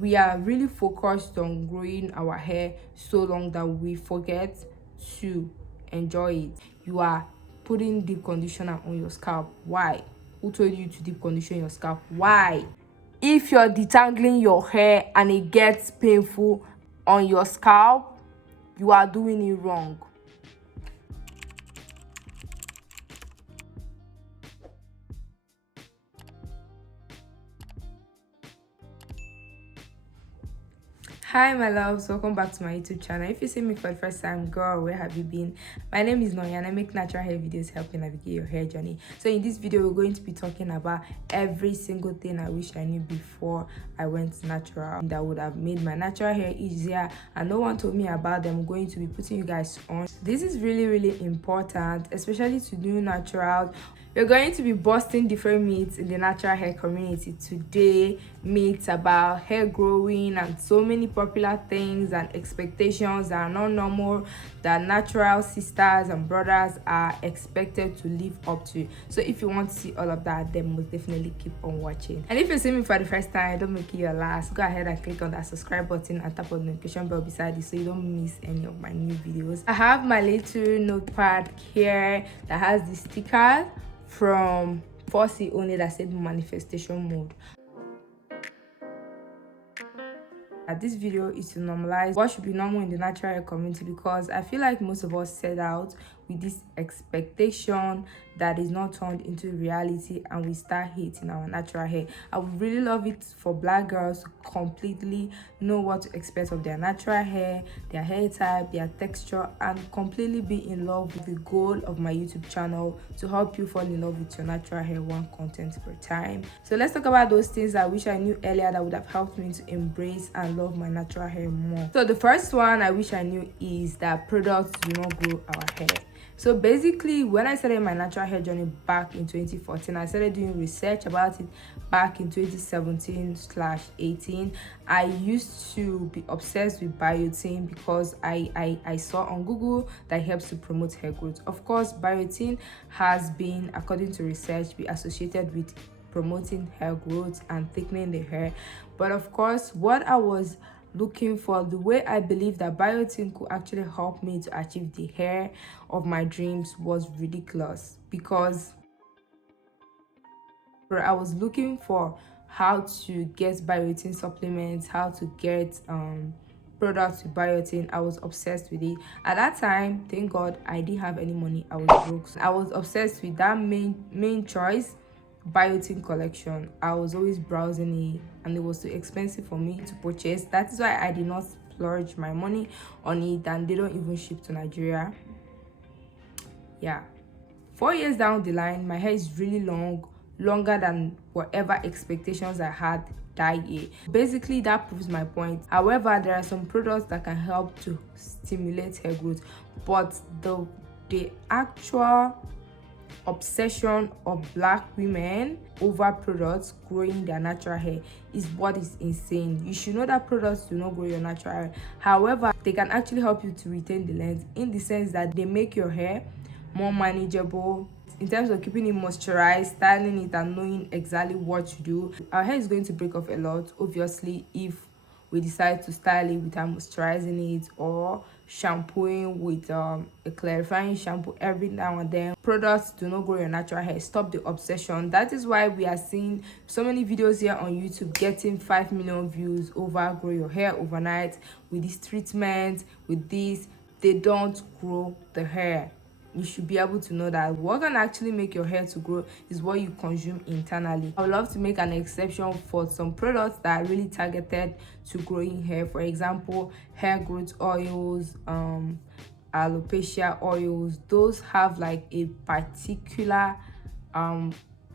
we are really focused on growing our hair so long that we forget to enjoy it. You are putting deep conditioner on your scalp. Why? Who told you to deep condition your scalp? Why? If you're detangling your hair and it gets painful on your scalp, you are doing it wrong. Hi my loves, welcome back to my YouTube channel. If you see me for the first time, girl, where have you been? My name is Noya and I make natural hair videos helping navigate your hair journey. So in this video, we're going to be talking about every single thing I wish I knew before I went natural that would have made my natural hair easier, and no one told me about them. I'm going to be putting you guys on. This is really important, especially to do natural. We're going to be busting different myths in the natural hair community today. Myths about hair growing and so many popular things and expectations that are not normal, that natural sisters and brothers are expected to live up to. So if you want to see all of that, then most definitely keep on watching. And if you're seeing me for the first time, don't make it your last. Go ahead and click on that subscribe button and tap on the notification bell beside it so you don't miss any of my new videos. I have my little notepad here that has the stickers from Fossey only that said manifestation mode. This video is to normalize what should be normal in the natural hair community, because I feel like most of us set out with this expectation that is not turned into reality and we start hating our natural hair. I would really love it for black girls to completely know what to expect of their natural hair, their hair type, their texture, and completely be in love with the goal of my YouTube channel to help you fall in love with your natural hair one content per time. So let's talk about those things I wish I knew earlier that would have helped me to embrace and love my natural hair more. So the first one I wish I knew is that products do not grow our hair. So basically, when I started my natural hair journey back in 2014, I started doing research about it back in 2017/18. I used to be obsessed with biotin because I saw on Google that it helps to promote hair growth. Of course, biotin has been, according to research, be associated with promoting hair growth and thickening the hair. But of course, what I was looking for, the way I believe that biotin could actually help me to achieve the hair of my dreams, was ridiculous, because I was looking for how to get biotin supplements, how to get products with biotin. I was obsessed with it at that time. Thank God I didn't have any money, I was broke. So I was obsessed with that main choice, biotin collection. I was always browsing it and it was too expensive for me to purchase. That is why I did not splurge my money on it, and they don't even ship to Nigeria. Yeah, 4 years down the line, my hair is really longer than whatever expectations I had that year. Basically, that proves my point. However, there are some products that can help to stimulate hair growth, but the actual obsession of black women over products growing their natural hair is what is insane. You should know that products do not grow your natural hair. However, they can actually help you to retain the length, in the sense that they make your hair more manageable in terms of keeping it moisturized, styling it, and knowing exactly what to do. Our hair is going to break off a lot, obviously, if we decide to style it without moisturizing it or shampooing with a clarifying shampoo every now and then. Products do not grow your natural hair. Stop the obsession. That is why we are seeing so many videos here on YouTube getting 5 million views over grow your hair overnight with this treatment, with this. They don't grow the hair. You should be able to know that what can actually make your hair to grow is what you consume internally. I would love to make an exception for some products that are really targeted to growing hair. For example, hair growth oils, alopecia oils. Those have like a particular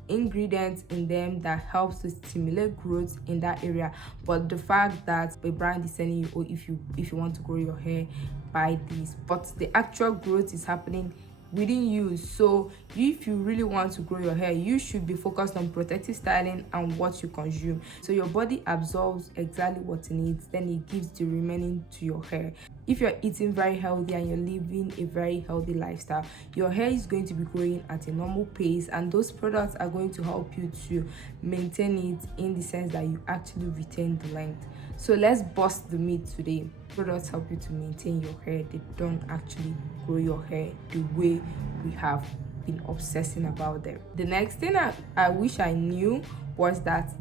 ingredients in them that helps to stimulate growth in that area. But the fact that a brand is telling you, oh, if you want to grow your hair, buy this, but the actual growth is happening within you. So if you really want to grow your hair, you should be focused on protective styling and what you consume, so your body absorbs exactly what it needs, then it gives the remaining to your hair. If you're eating very healthy and you're living a very healthy lifestyle, your hair is going to be growing at a normal pace, and those products are going to help you to maintain it, in the sense that you actually retain the length. So let's bust the myth today. Products help you to maintain your hair. They don't actually grow your hair the way we have been obsessing about them. The next thing I wish I knew was that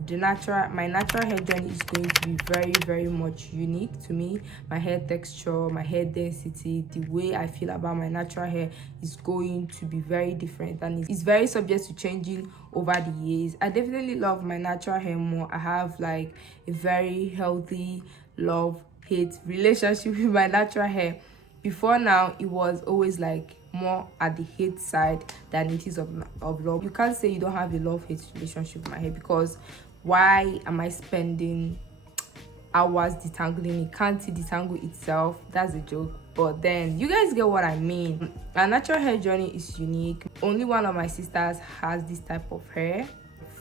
my natural hair journey is going to be very, very much unique to me. My hair texture, my hair density, the way I feel about my natural hair is going to be very different, and it's very subject to changing over the years. I definitely love my natural hair more. I have like a very healthy love-hate relationship with my natural hair. Before now, it was always like more at the hate side than it is of love. You can't say you don't have a love-hate relationship with my hair, because why am I spending hours detangling it? Can't it detangle itself? That's a joke, but then you guys get what I mean. My natural hair journey is unique. Only one of my sisters has this type of hair,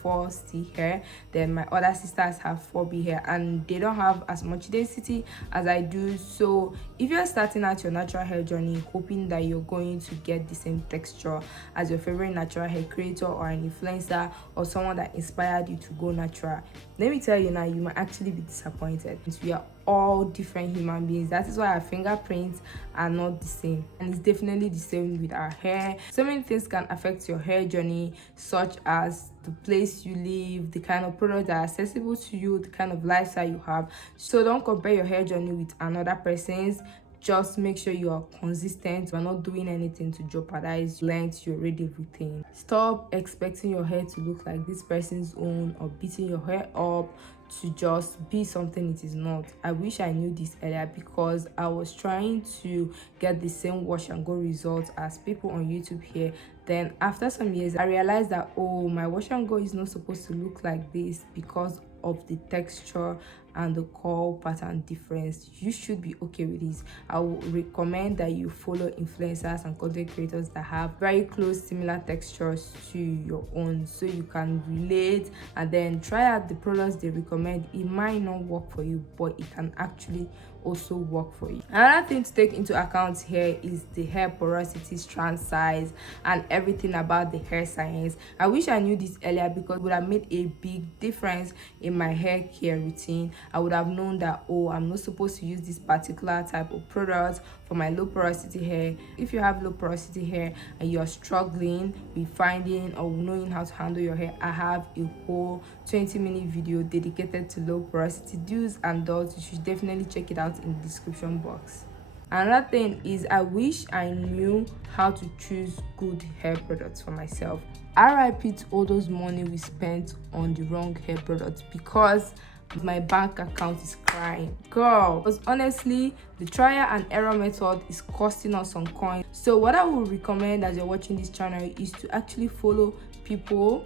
4C hair. Then my other sisters have 4B hair, and they don't have as much density as I do. So if you're starting out your natural hair journey hoping that you're going to get the same texture as your favorite natural hair creator or an influencer or someone that inspired you to go natural, let me tell you now, you might actually be disappointed. We are all different human beings. That is why our fingerprints are not the same, and it's definitely the same with our hair. So many things can affect your hair journey, such as the place you live, the kind of products that are accessible to you, the kind of lifestyle you have. So don't compare your hair journey with another person's. Just make sure you are consistent. You're not doing anything to jeopardize length you already retain. Stop expecting your hair to look like this person's own, or beating your hair up to just be something it is not. I wish I knew this earlier, because I was trying to get the same wash and go results as people on YouTube here. Then after some years, I realized that, oh, my wash and go is not supposed to look like this because of the texture and the curl pattern difference. You should be okay with this. I would recommend that you follow influencers and content creators that have very close similar textures to your own, so you can relate and then try out the products they recommend. It might not work for you, but it can actually also work for you. Another thing to take into account here is the hair porosity, strand size, and everything about the hair science. I wish I knew this earlier, because it would have made a big difference in my hair care routine. I would have known that, oh, I'm not supposed to use this particular type of product for my low porosity hair. If you have low porosity hair and you're struggling with finding or knowing how to handle your hair, I have a whole 20-minute video dedicated to low porosity do's and don'ts. You should definitely check it out in the description box. Another thing is, I wish I knew how to choose good hair products for myself. RIP to all those money we spent on the wrong hair products, because my bank account is crying, girl. Because honestly, the trial and error method is costing us some coins. So what I would recommend as you're watching this channel is to actually follow people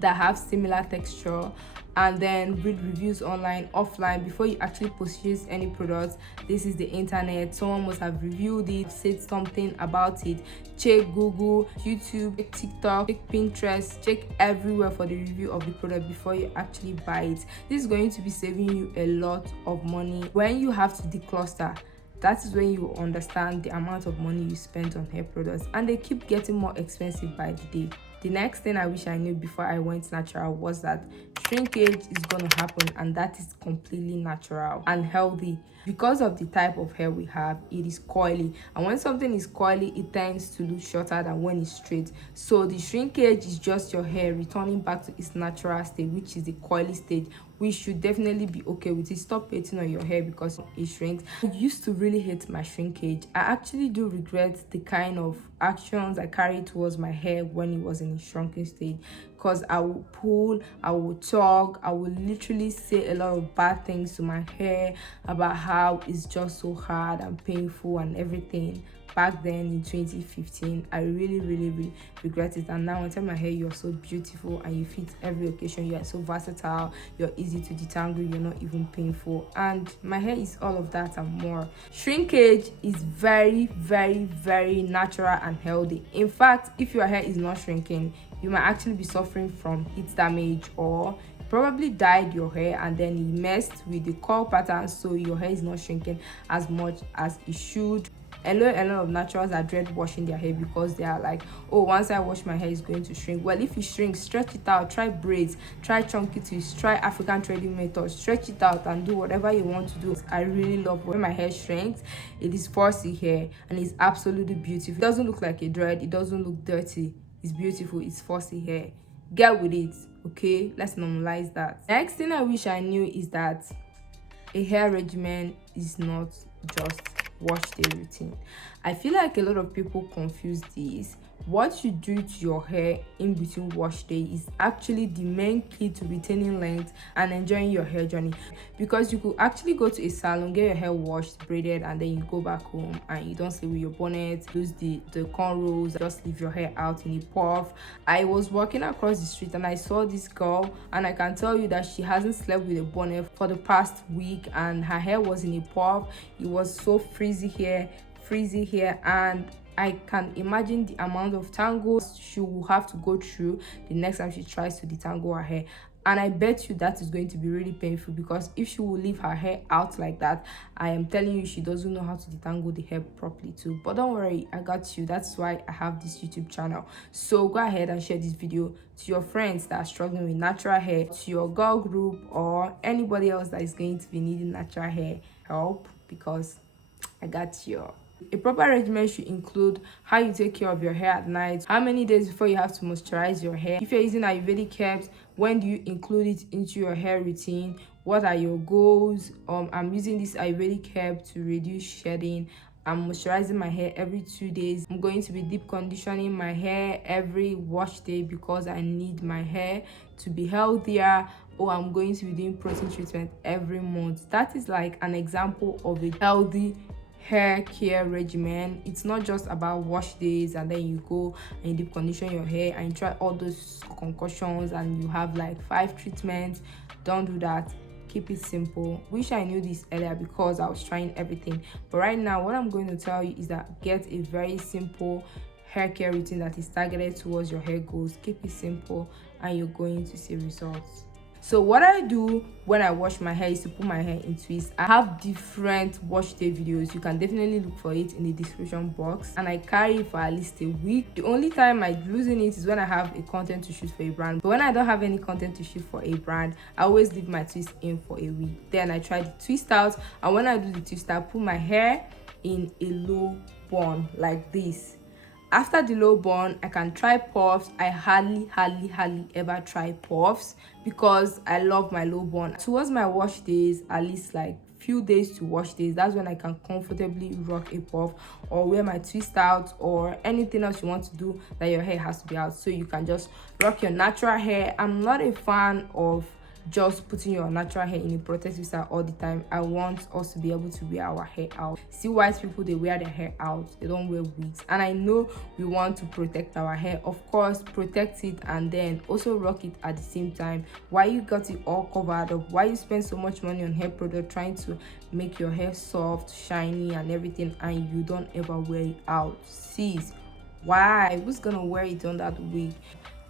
that have similar texture, and then read reviews online, offline, before you actually purchase any products. This is the internet. Someone must have reviewed it, said something about it. Check Google, YouTube, check TikTok, check Pinterest, check everywhere for the review of the product before you actually buy it. This is going to be saving you a lot of money. When you have to decluster, that is when you understand the amount of money you spent on hair products, and they keep getting more expensive by the day. The next thing I wish I knew before I went natural was that shrinkage is going to happen, and that is completely natural and healthy. Because of the type of hair we have, it is coily, and when something is coily, it tends to look shorter than when it's straight. So the shrinkage is just your hair returning back to its natural state, which is the coily stage. We should definitely be okay with it. Stop hating on your hair because it shrinks. I used to really hate my shrinkage. I actually do regret the kind of actions I carried towards my hair when it was in a shrunken stage, because I would pull, I would talk, I would literally say a lot of bad things to my hair about how it's just so hard and painful and everything. Back then in 2015, I really regret it. And now I tell my hair, you're so beautiful and you fit every occasion. You are so versatile, you're easy to detangle, you're not even painful, and my hair is all of that and more. Shrinkage is very natural and healthy. In fact, if your hair is not shrinking, you might actually be suffering from heat damage, or probably dyed your hair and then it messed with the curl pattern, so your hair is not shrinking as much as it should. A lot of naturals are dread washing their hair because they are like, oh, once I wash my hair it's going to shrink. Well, if it shrinks, stretch it out, try braids, try chunky twists, try African threading method, stretch it out and do whatever you want to do. I really love when my hair shrinks. It is fussy hair and it's absolutely beautiful. It doesn't look like a dread, it doesn't look dirty, it's beautiful, it's fussy hair. Get with it, okay? Let's normalize that. Next thing I wish I knew is that a hair regimen is not just wash day routine. I feel like a lot of people confuse this. What you do to your hair in between wash day is actually the main key to retaining length and enjoying your hair journey, because you could actually go to a salon, get your hair washed, braided, and then you go back home and you don't sleep with your bonnet, lose the cornrows, just leave your hair out in a puff. I was walking across the street and I saw this girl, and I can tell you that she hasn't slept with a bonnet for the past week, and her hair was in a puff. It was so frizzy hair, and I can imagine the amount of tangles she will have to go through the next time she tries to detangle her hair. And I bet you that is going to be really painful, because if she will leave her hair out like that, I am telling you, she doesn't know how to detangle the hair properly too. But don't worry, I got you. That's why I have this YouTube channel. So go ahead and share this video to your friends that are struggling with natural hair, to your girl group, or anybody else that is going to be needing natural hair help, because I got you. A proper regimen should include how you take care of your hair at night, how many days before you have to moisturize your hair. If you're using Ayurvedic herbs, when do you include it into your hair routine? What are your goals? I'm using this Ayurvedic herb to reduce shedding. I'm moisturizing my hair every 2 days. I'm going to be deep conditioning my hair every wash day because I need my hair to be healthier. Or I'm going to be doing protein treatment every month. That is like an example of a healthy hair care regimen. It's not just about wash days and then you go and you deep condition your hair and you try all those concoctions and you have like 5 treatments. Don't do that. Keep it simple. Wish I knew this earlier because I was trying everything, but right now what I'm going to tell you is that get a very simple hair care routine that is targeted towards your hair goals. Keep it simple and you're going to see results. So what I do when I wash my hair is to put my hair in twists. I have different wash day videos. You can definitely look for it in the description box, and I carry it for at least a week. The only time I loosen it is when I have a content to shoot for a brand. But when I don't have any content to shoot for a brand, I always leave my twist in for a week. Then I try the twist out, and when I do the twist, I put my hair in a low bun like this. After the low bun, I can try puffs. I hardly ever try puffs because I love my low bun. Towards my wash days, at least like few days to wash days, that's when I can comfortably rock a puff or wear my twist out or anything else you want to do that your hair has to be out, so you can just rock your natural hair. I'm not a fan of just putting your natural hair in a protective style all the time. I want us to be able to wear our hair out. See, white people, they wear their hair out, they don't wear wigs, and I know we want to protect our hair. Of course, protect it and then also rock it at the same time. Why you got it all covered up? Why you spend so much money on hair product trying to make your hair soft, shiny and everything, and you don't ever wear it out? Sis, why? Who's gonna wear it on that wig?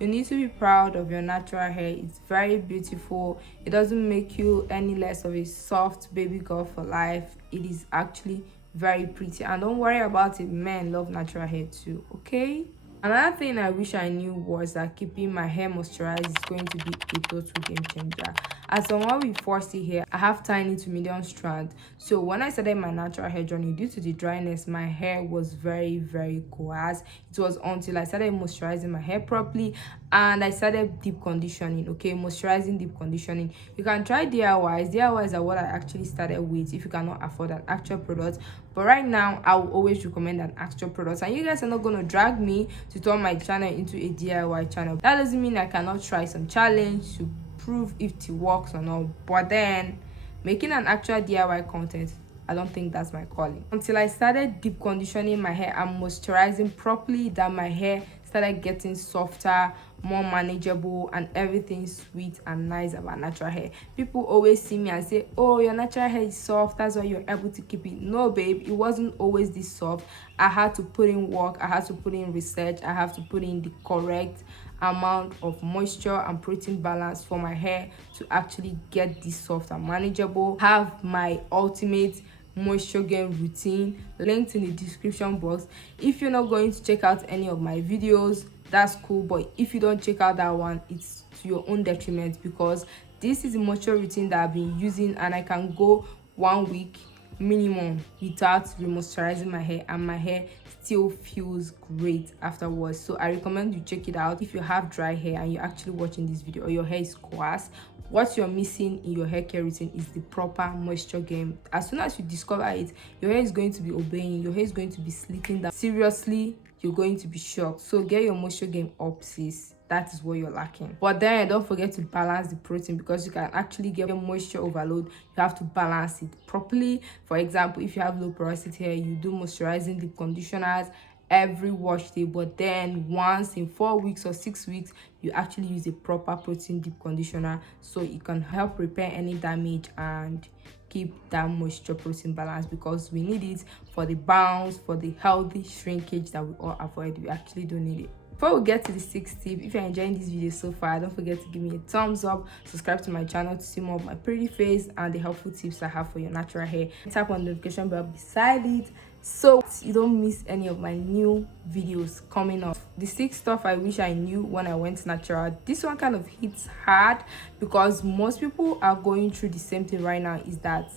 You need to be proud of your natural hair. It's very beautiful. It doesn't make you any less of a soft baby girl for life. It is actually very pretty, and don't worry about it, men love natural hair too, okay? Another thing I wish I knew was that keeping my hair moisturized is going to be a total game changer. As someone with fussy hair, I have tiny to medium strand. So when I started my natural hair journey, due to the dryness, my hair was very coarse. It was until I started moisturizing my hair properly and I started deep conditioning, okay? Moisturizing, deep conditioning. You can try DIYs. DIYs are what I actually started with if you cannot afford an actual product. But right now, I will always recommend an actual product. And you guys are not going to drag me to turn my channel into a DIY channel. That doesn't mean I cannot try some challenge to prove if it works or not. But then, making an actual DIY content, I don't think that's my calling. Until I started deep conditioning my hair and moisturizing properly, that my hair started getting softer, more manageable, and everything sweet and nice about natural hair. People always see me and say, oh, your natural hair is soft, that's why you're able to keep it. No, babe, it wasn't always this soft. I had to put in work, I had to put in research, I have to put in the correct amount of moisture and protein balance for my hair to actually get this soft and manageable. Have my ultimate moisture gain routine linked in the description box. If you're not going to check out any of my videos, that's cool, but if you don't check out that one, it's to your own detriment, because this is a moisture routine that I've been using and I can go 1 week minimum without remoisturizing my hair, and my hair still feels great afterwards. So I recommend you check it out. If you have dry hair and you're actually watching this video, or your hair is coarse, what you're missing in your hair care routine is the proper moisture game. As soon as you discover it, your hair is going to be obeying, your hair is going to be sleeping down. Seriously, you're going to be shocked. So get your moisture game up, sis. That is what you're lacking. But then don't forget to balance the protein, because you can actually get moisture overload. You have to balance it properly. For example, if you have low porosity hair, you do moisturizing deep conditioners every wash day, but then once in 4 weeks or 6 weeks, you actually use a proper protein deep conditioner, so it can help repair any damage and keep that moisture protein balance, because we need it for the bounce, for the healthy shrinkage that we all avoid. We actually don't need it. Before we get to the 6th tip, if you're enjoying this video so far, don't forget to give me a thumbs up, subscribe to my channel to see more of my pretty face and the helpful tips I have for your natural hair. Tap on the notification bell beside it so you don't miss any of my new videos coming up. The 6th stuff I wish I knew when I went natural. This one kind of hits hard because most people are going through the same thing right now, is that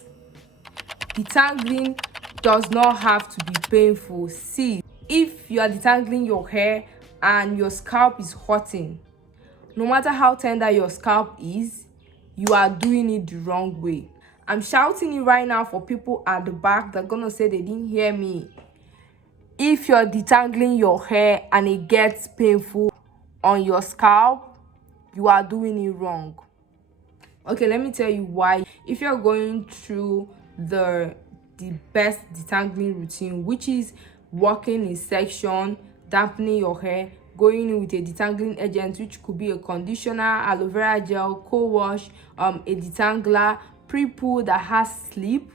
detangling does not have to be painful. See, if you are detangling your hair and your scalp is hurting, no matter how tender your scalp is, you are doing it the wrong way. I'm shouting it right now for people at the back that are gonna say they didn't hear me. If you're detangling your hair and it gets painful on your scalp, you are doing it wrong. Okay, let me tell you why. If you're going through the best detangling routine, which is working in section, dampening your hair, going in with a detangling agent, which could be a conditioner, aloe vera gel, co-wash, a detangler, pre-poo that has sleep,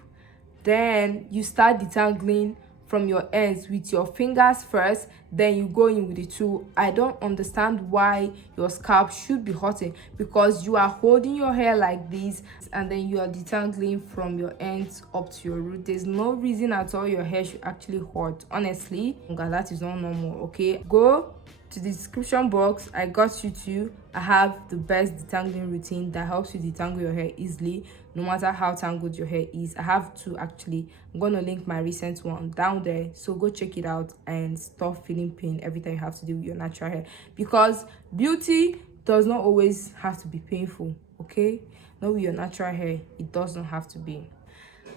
then you start detangling from your ends with your fingers first, then you go in with the tool. I don't understand why your scalp should be hurting, because you are holding your hair like this and then you are detangling from your ends up to your root. There's no reason at all your hair should actually hurt, honestly. That is not normal. Okay, go to the description box. I got you too. I have the best detangling routine that helps you detangle your hair easily, no matter how tangled your hair is. I have two actually. I'm going to link my recent one down there, so go check it out and stop feeling pain every time you have to do with your natural hair, because beauty does not always have to be painful. Okay, not with your natural hair, it does not have to be.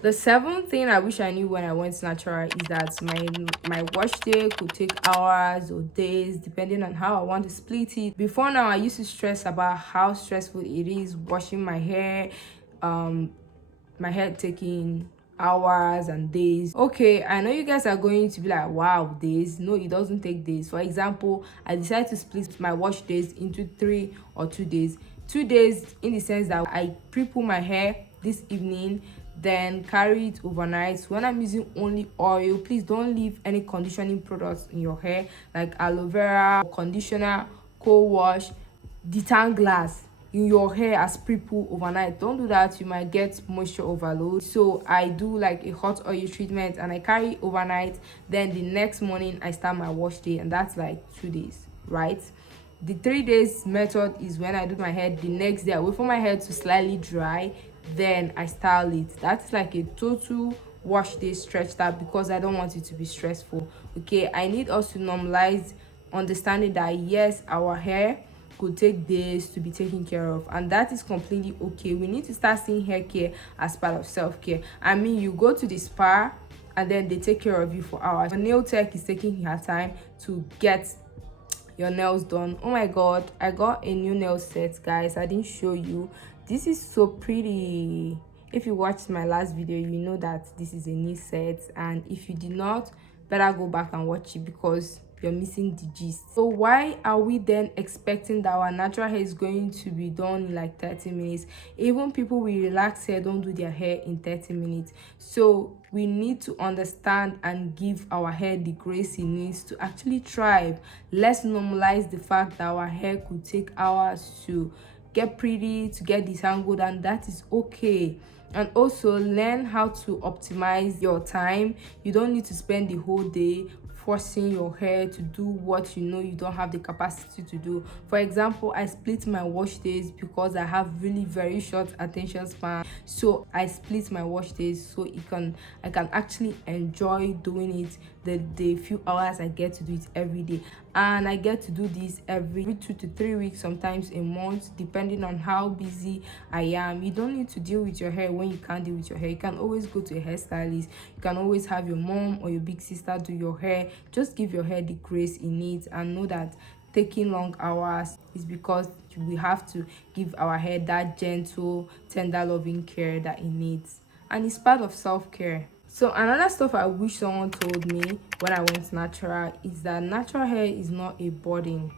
The 7th thing I wish I knew when I went natural is that my wash day could take hours or days depending on how I want to split it. Before now, I used to stress about how stressful it is washing my hair, my hair taking hours and days. Okay, I know you guys are going to be like, wow, days. No, it doesn't take days. For example, I decided to split my wash days into 3 or 2 days. 2 days in the sense that I pre-poo my hair this evening, then carry it overnight. When I'm using only oil, please don't leave any conditioning products in your hair like aloe vera, conditioner, co-wash, detanglers in your hair as pre-poo overnight. Don't do that, you might get moisture overload. So I do like a hot oil treatment and I carry it overnight, then the next morning I start my wash day, and that's like 2 days, right? The 3 days method is when I do my hair the next day. I wait for my hair to slightly dry, then I style it. That's like a total wash day stretched out, because I don't want it to be stressful. Okay, I need us to normalize understanding that yes, our hair could take days to be taken care of, and that is completely okay. We need to start seeing hair care as part of self-care. I mean, you go to the spa and then they take care of you for hours. A nail tech is taking her time to get your nails done. Oh my god, I got a new nail set, guys. I didn't show you. This is so pretty. If you watched my last video, you know that this is a new set, and if you did not, better go back and watch it, because you're missing the gist. So why are we then expecting that our natural hair is going to be done in like 30 minutes? Even people with relaxed hair don't do their hair in 30 minutes. So we need to understand and give our hair the grace it needs to actually thrive. Let's normalize the fact that our hair could take hours to get pretty, to get disangled, and that is okay. And also learn how to optimize your time. You don't need to spend the whole day forcing your hair to do what you know you don't have the capacity to do. For example, I split my wash days because I have really very short attention span. So I split my wash days so I can actually enjoy doing it the few hours I get to do it every day. And I get to do this every 2 to 3 weeks, sometimes a month, depending on how busy I am. You don't need to deal with your hair when you can't deal with your hair. You can always go to a hairstylist. You can always have your mom or your big sister do your hair. Just give your hair the grace it needs, and know that taking long hours is because we have to give our hair that gentle, tender, loving care that it needs. And it's part of self-care. So another stuff I wish someone told me when I went natural is that natural hair is not a burden.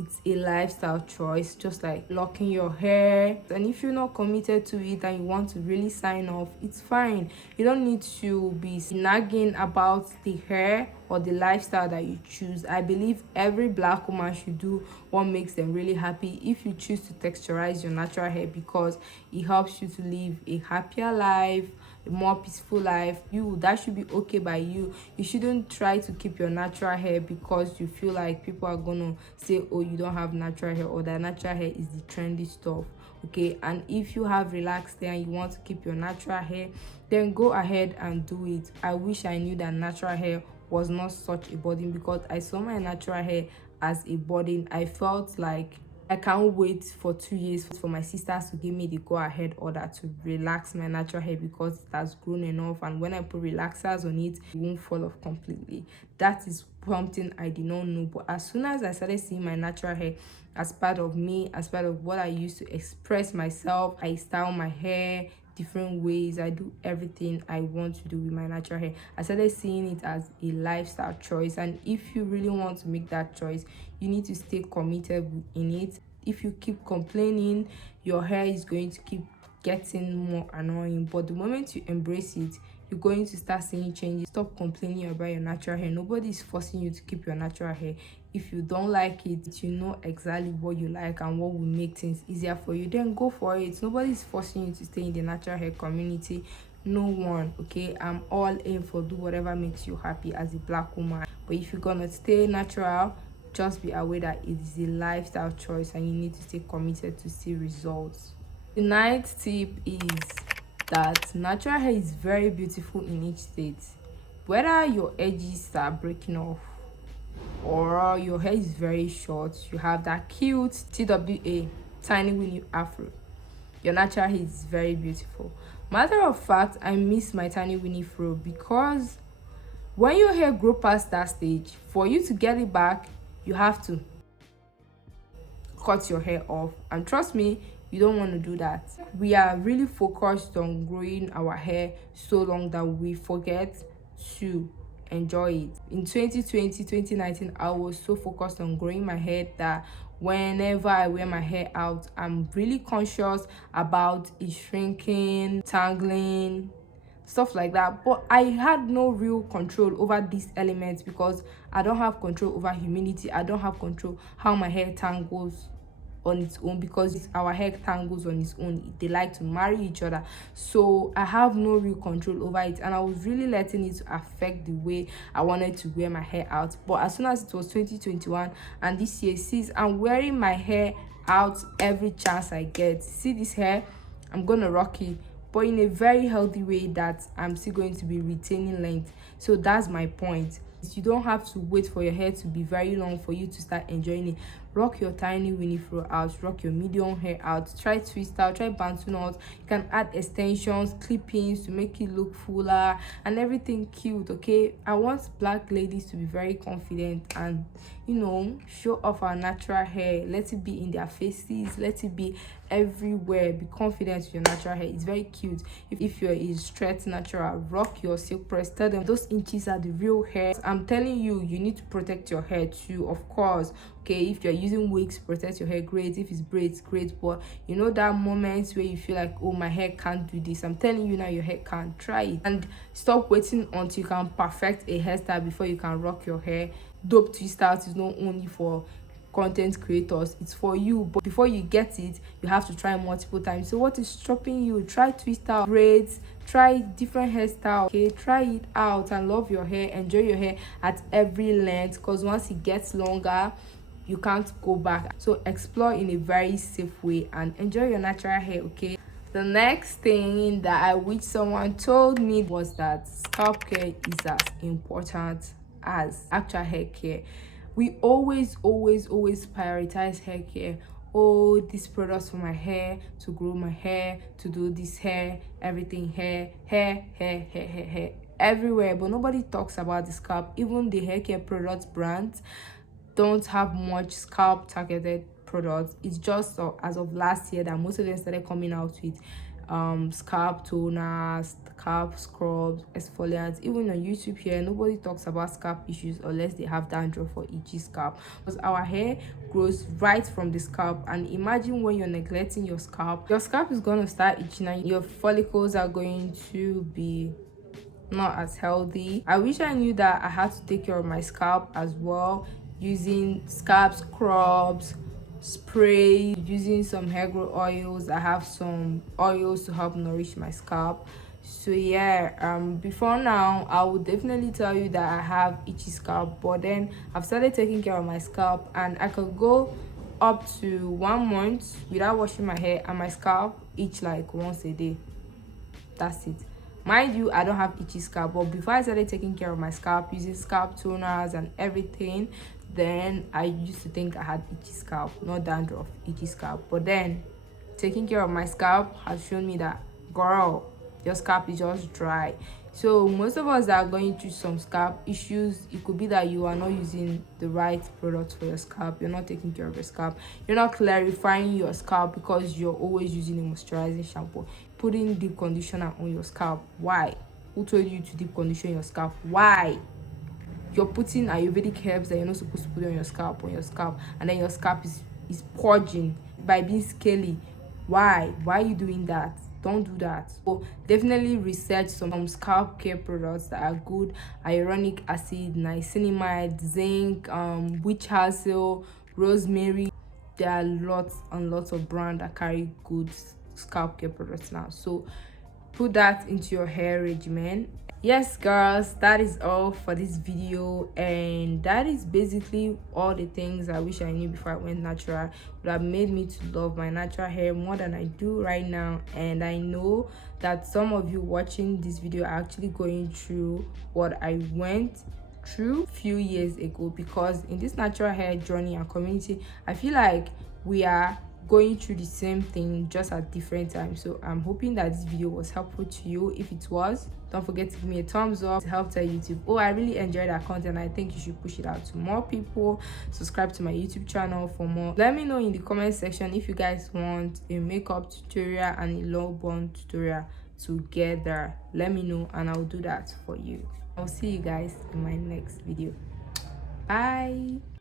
It's a lifestyle choice, just like locking your hair. And if you're not committed to it and you want to really sign off, it's fine. You don't need to be nagging about the hair or the lifestyle that you choose. I believe every black woman should do what makes them really happy. If you choose to texturize your natural hair because it helps you to live a happier life, a more peaceful life, that should be okay by you. You shouldn't try to keep your natural hair because you feel like people are gonna say, oh, you don't have natural hair, or that natural hair is the trendy stuff. Okay, and if you have relaxed hair and you want to keep your natural hair, then go ahead and do it. I wish I knew that natural hair was not such a burden, because I saw my natural hair as a burden. I felt like I can't wait for 2 years for my sisters to give me the go-ahead order to relax my natural hair because it has grown enough, and when I put relaxers on it, it won't fall off completely. That is something I did not know. But as soon as I started seeing my natural hair as part of me, as part of what I used to express myself, I style my hair different ways, I do everything I want to do with my natural hair. I started seeing it as a lifestyle choice, and if you really want to make that choice, you need to stay committed in it. If you keep complaining, your hair is going to keep getting more annoying. But the moment you embrace it, you're going to start seeing changes. Stop complaining about your natural hair. Nobody is forcing you to keep your natural hair. If you don't like it, you know exactly what you like and what will make things easier for you, then go for it. Nobody is forcing you to stay in the natural hair community. No one. Okay, I'm all in for do whatever makes you happy as a black woman. But if you're gonna stay natural, just be aware that it is a lifestyle choice and you need to stay committed to see results. The ninth tip is that natural hair is very beautiful in each state. Whether your edges are breaking off or your hair is very short, you have that cute TWA, tiny winnie afro, your natural hair is very beautiful. Matter of fact, I miss my tiny winnie fro, because when your hair grow past that stage, for you to get it back, you have to cut your hair off, and trust me, you don't want to do that. We are really focused on growing our hair so long that we forget to enjoy it. In 2020, 2019, I was so focused on growing my hair that whenever I wear my hair out, I'm really conscious about it shrinking, tangling, stuff like that. But I had no real control over these elements because I don't have control over humidity. I don't have control how my hair tangles on its own, because our hair tangles on its own. They like to marry each other, so I have no real control over it, and I was really letting it affect the way I wanted to wear my hair out. But as soon as it was 2021 and this year, since I'm wearing my hair out every chance I get, see this hair, I'm gonna rock it, but in a very healthy way that I'm still going to be retaining length. So that's my point. You don't have to wait for your hair to be very long for you to start enjoying it. Rock your tiny winnie fro out, rock your medium hair out, try twist out, try bantu knots. You can add extensions, clip-ins to make it look fuller and everything cute. Okay, I want black ladies to be very confident and, you know, show off our natural hair. Let it be in their faces, let it be everywhere. Be confident with your natural hair. It's very cute. If you're a straight natural, rock your silk press. Tell them those inches are the real hair. I'm telling you, you need to protect your hair too, of course. Okay, if you're using wigs, protect your hair, great. If it's braids, great. But you know that moments where you feel like, oh, my hair can't do this, I'm telling you now, your hair can't. Try it, and stop waiting until you can perfect a hairstyle before you can rock your hair. Dope twist out is not only for content creators, it's for you. But before you get it, you have to try multiple times. So what is stopping you? Try twist out, braids, try different hairstyle. Okay, try it out and love your hair, enjoy your hair at every length, because once it gets longer, you can't go back. So explore in a very safe way and enjoy your natural hair. Okay, the next thing that I wish someone told me was that scalp care is as important as actual hair care. We always prioritize hair care. Oh, this products for my hair, to grow my hair, to do this hair, everything hair everywhere. But nobody talks about the scalp. Even the hair care products brands don't have much scalp targeted products. It's just as of last year that most of them started coming out with scalp toners, scalp scrubs, exfoliants. Even on YouTube here, nobody talks about scalp issues unless they have dandruff or itchy scalp, because our hair grows right from the scalp. And imagine when you're neglecting your scalp is going to start itching and your follicles are going to be not as healthy. I wish I knew that I had to take care of my scalp as well, using scalp scrubs, spray, using some hair growth oils. I have some oils to help nourish my scalp. So yeah, before now I would definitely tell you that I have itchy scalp, but then I've started taking care of my scalp, and I could go up to 1 month without washing my hair and my scalp itch like once a day. That's it. Mind you, I don't have itchy scalp, but before I started taking care of my scalp using scalp toners and everything, then I used to think I had itchy scalp, not dandruff, itchy scalp. But then taking care of my scalp has shown me that, girl, your scalp is just dry. So most of us that are going through some scalp issues, it could be that you are not using the right products for your scalp, you're not taking care of your scalp, you're not clarifying your scalp because you're always using a moisturizing shampoo, putting deep conditioner on your scalp. Why? Who told you to deep condition your scalp? Why? You're putting Ayurvedic herbs that you're not supposed to put on your scalp, and then your scalp is purging by being scaly. Why are you doing that? Don't do that. So definitely research some scalp care products that are good: hyaluronic acid, niacinamide, zinc, witch hazel, rosemary. There are lots and lots of brands that carry good scalp care products now, so put that into your hair regimen. Yes girls, that is all for this video, and that is basically all the things I wish I knew before I went natural. Would have made me to love my natural hair more than I do right now. And I know that some of you watching this video are actually going through what I went through a few years ago, because in this natural hair journey and community, I feel like we are going through the same thing, just at different times. So I'm hoping that this video was helpful to you. If it was, don't forget to give me a thumbs up to help tell YouTube, oh, I really enjoyed that content, I think you should push it out to more people. Subscribe to my YouTube channel for more. Let me know in the comment section if you guys want a makeup tutorial and a low bond tutorial together. Let me know and I'll do that for you. I'll see you guys in my next video. Bye.